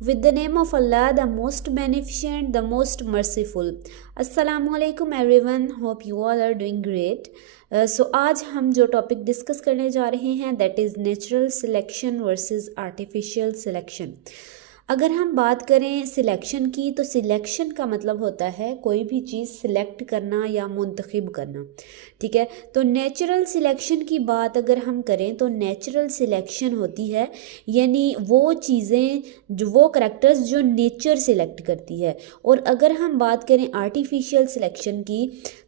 With the name of Allah, the most beneficent, the most merciful. Assalamu alaikum everyone. Hope you all are doing great. आज हम जो topic discuss करने जा रहे हैं that is natural selection versus artificial selection. अगर हम बात करें सिलेक्शन की तो सिलेक्शन का मतलब होता है कोई भी चीज़ सिलेक्ट करना या मुंतखब करना, ठीक है। तो नेचुरल सिलेक्शन की बात अगर हम करें तो नेचुरल सिलेक्शन होती है यानी वो चीज़ें जो वो करैक्टर्स जो नेचर सिलेक्ट करती है। और अगर हम बात करें आर्टिफिशियल सिलेक्शन की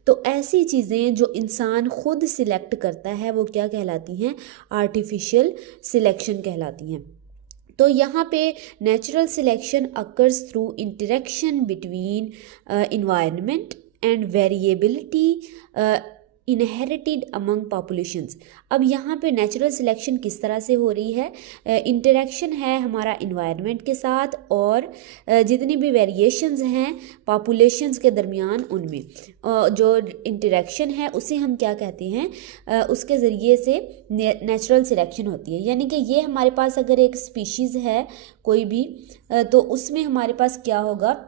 तो ऐसी चीज़ें जो इंसान खुद सिलेक्ट करता है वो क्या कहलाती हैं, आर्टिफिशियल सिलेक्शन कहलाती हैं। तो यहाँ पे natural selection occurs through interaction between environment and variability inherited among populations. अब यहाँ पे नेचुरल सिलेक्शन किस तरह से हो रही है, इंटरेक्शन है हमारा इन्वायरमेंट के साथ और जितनी भी वेरिएशंस हैं पॉपुलेशंस के दरमियान उनमें जो इंटरेक्शन है उसे हम क्या कहते हैं, उसके ज़रिए से नेचुरल सिलेक्शन होती है। यानी कि ये हमारे पास अगर एक स्पीशीज़ है कोई भी तो उसमें हमारे पास क्या होगा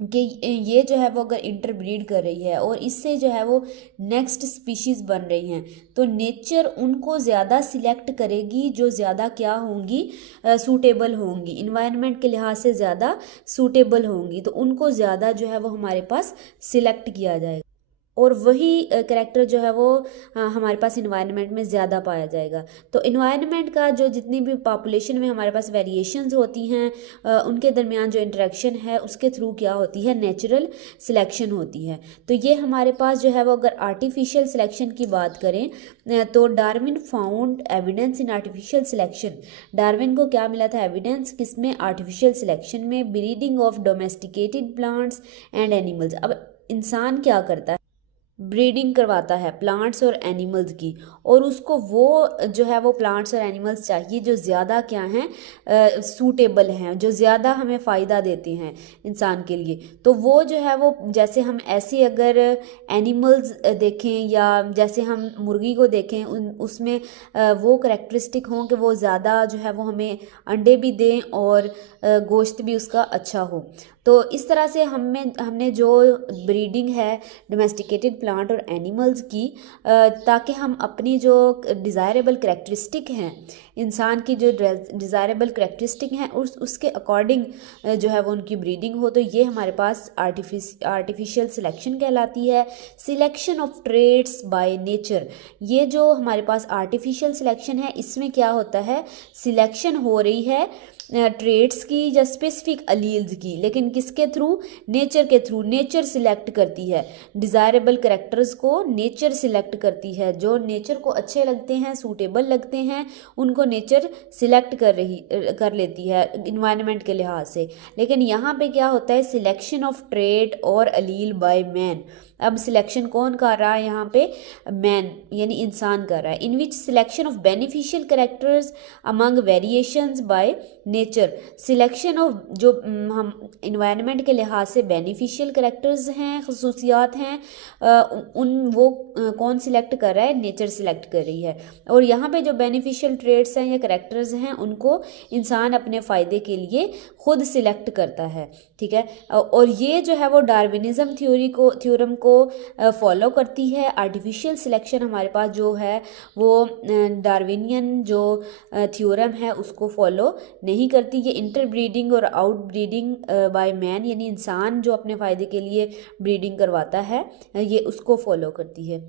कि ये जो है वो अगर इंटरब्रीड कर रही है और इससे जो है वो नेक्स्ट स्पीशीज़ बन रही हैं तो नेचर उनको ज़्यादा सिलेक्ट करेगी जो ज़्यादा क्या होंगी, सूटेबल होंगी, इन्वायरमेंट के लिहाज से ज़्यादा सूटेबल होंगी, तो उनको ज़्यादा जो है वो हमारे पास सिलेक्ट किया जाएगा और वही करैक्टर जो है वो हमारे पास इन्वायरमेंट में ज़्यादा पाया जाएगा। तो इन्वायरमेंट का जो जितनी भी पॉपुलेशन में हमारे पास वेरिएशंस होती हैं उनके दरमियान जो इंटरेक्शन है उसके थ्रू क्या होती है, नेचुरल सिलेक्शन होती है। तो ये हमारे पास जो है वो अगर आर्टिफिशियल सिलेक्शन की बात करें तो Darwin found evidence in artificial selection. Darwin को क्या मिला था एविडेंस, किसमें, आर्टिफिशियल सिलेक्शन में, breeding of domesticated plants and animals. अब इंसान क्या करता है, ब्रीडिंग करवाता है प्लांट्स और एनिमल्स की और उसको वो जो है वो प्लांट्स और एनिमल्स चाहिए जो ज़्यादा क्या हैं, सूटेबल हैं, जो ज़्यादा हमें फ़ायदा देते हैं इंसान के लिए। तो वो जो है वो जैसे हम ऐसे अगर एनिमल्स देखें या जैसे हम मुर्गी को देखें उसमें वो करैक्टरिस्टिक हों कि वो ज़्यादा जो है वो हमें अंडे भी दें और गोश्त भी उसका अच्छा हो। तो इस तरह से हमने जो ब्रीडिंग है डोमेस्टिकेटेड प्लांट और एनिमल्स की ताकि हम अपनी जो डिज़ायरेबल करैक्टरिस्टिक हैं इंसान की जो डिज़ायरेबल करैक्टरिस्टिक हैं उसके अकॉर्डिंग जो है वो उनकी ब्रीडिंग हो। तो ये हमारे पास आर्टिफिशियल सिलेक्शन कहलाती है। Selection of traits by nature, ये जो हमारे पास आर्टिफिशियल सिलेक्शन है इसमें क्या होता है, सिलेक्शन हो रही है ट्रेड्स की या स्पेसिफिक अलील्स की, लेकिन किसके थ्रू, नेचर के थ्रू। नेचर सिलेक्ट करती है डिज़ायरेबल करैक्टर्स को, नेचर सिलेक्ट करती है, जो नेचर को अच्छे लगते हैं, सूटेबल लगते हैं, उनको नेचर सिलेक्ट कर लेती है इन्वायरमेंट के लिहाज से। लेकिन यहाँ पे क्या होता है, सिलेक्शन ऑफ ट्रेड और अलील बाय मैन। अब सिलेक्शन कौन कर रहा है यहाँ पे, मैन यानी इंसान कर रहा है। In which selection of beneficial characters among variations by nature, selection of जो हम इन्वायरमेंट के लिहाज से बेनिफिशियल करैक्टर्स हैं, खसूसियात हैं, वो कौन सिलेक्ट कर रहा है, नेचर सिलेक्ट कर रही है। और यहाँ पे जो बेनिफिशियल ट्रेड्स हैं या करैक्टर्स हैं उनको इंसान अपने फ़ायदे के लिए खुद सिलेक्ट करता है, ठीक है। और ये जो है वो डार्विनिज्म थ्योरम को फॉलो करती है। आर्टिफिशियल सिलेक्शन हमारे पास जो है वो डार्विनियन जो थ्योरम है उसको फॉलो नहीं करती। ये इंटरब्रीडिंग और आउट ब्रीडिंग बाय मैन यानी इंसान जो अपने फ़ायदे के लिए ब्रीडिंग करवाता है ये उसको फॉलो करती है।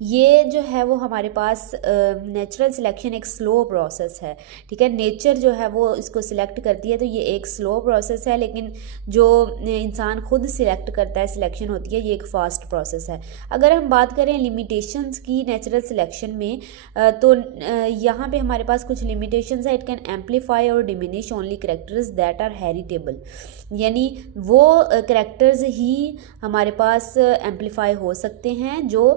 ये जो है वो हमारे पास नेचुरल सिलेक्शन एक स्लो प्रोसेस है, ठीक है। नेचर जो है वो इसको सिलेक्ट करती है तो ये एक स्लो प्रोसेस है, लेकिन जो इंसान खुद सिलेक्ट करता है, सिलेक्शन होती है, ये एक फास्ट प्रोसेस है। अगर हम बात करें लिमिटेशंस की नेचुरल सिलेक्शन में तो यहाँ पे हमारे पास कुछ लिमिटेशंस है। इट कैन एम्पलीफाई और diminish only characters that are heritable, यानी वो करैक्टर्स ही हमारे पास एम्पलीफाई हो सकते हैं जो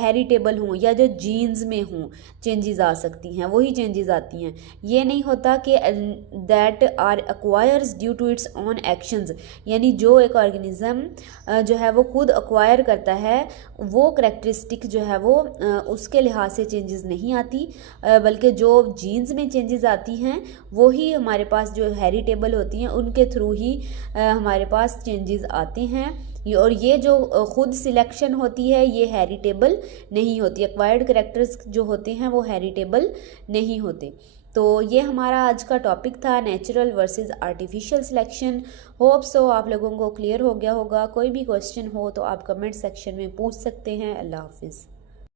हेरिटेबल हों या जो जीन्स में हों चेंजेस आ सकती हैं, वही चेंजेस आती हैं। ये नहीं होता कि that are acquires due to its own actions, यानी जो एक ऑर्गेनिज्म जो है वो खुद एक्वायर करता है वो करेक्टरिस्टिक जो है वो उसके लिहाज से चेंजेस नहीं आती, बल्कि जो जीन्स में चेंजेस आती हैं वही हमारे पास जो हेरिटेबल होती हैं उनके थ्रू ही हमारे पास चेंजेस आते हैं। और ये जो खुद सिलेक्शन होती है ये हेरिटेबल नहीं होती, एक्वायर्ड करेक्टर्स जो होते हैं वो हेरिटेबल नहीं होते। तो ये हमारा आज का टॉपिक था, natural versus artificial selection. Hope so आप लोगों को क्लियर हो गया होगा। कोई भी क्वेश्चन हो तो आप कमेंट सेक्शन में पूछ सकते हैं। अल्लाह हाफिज़।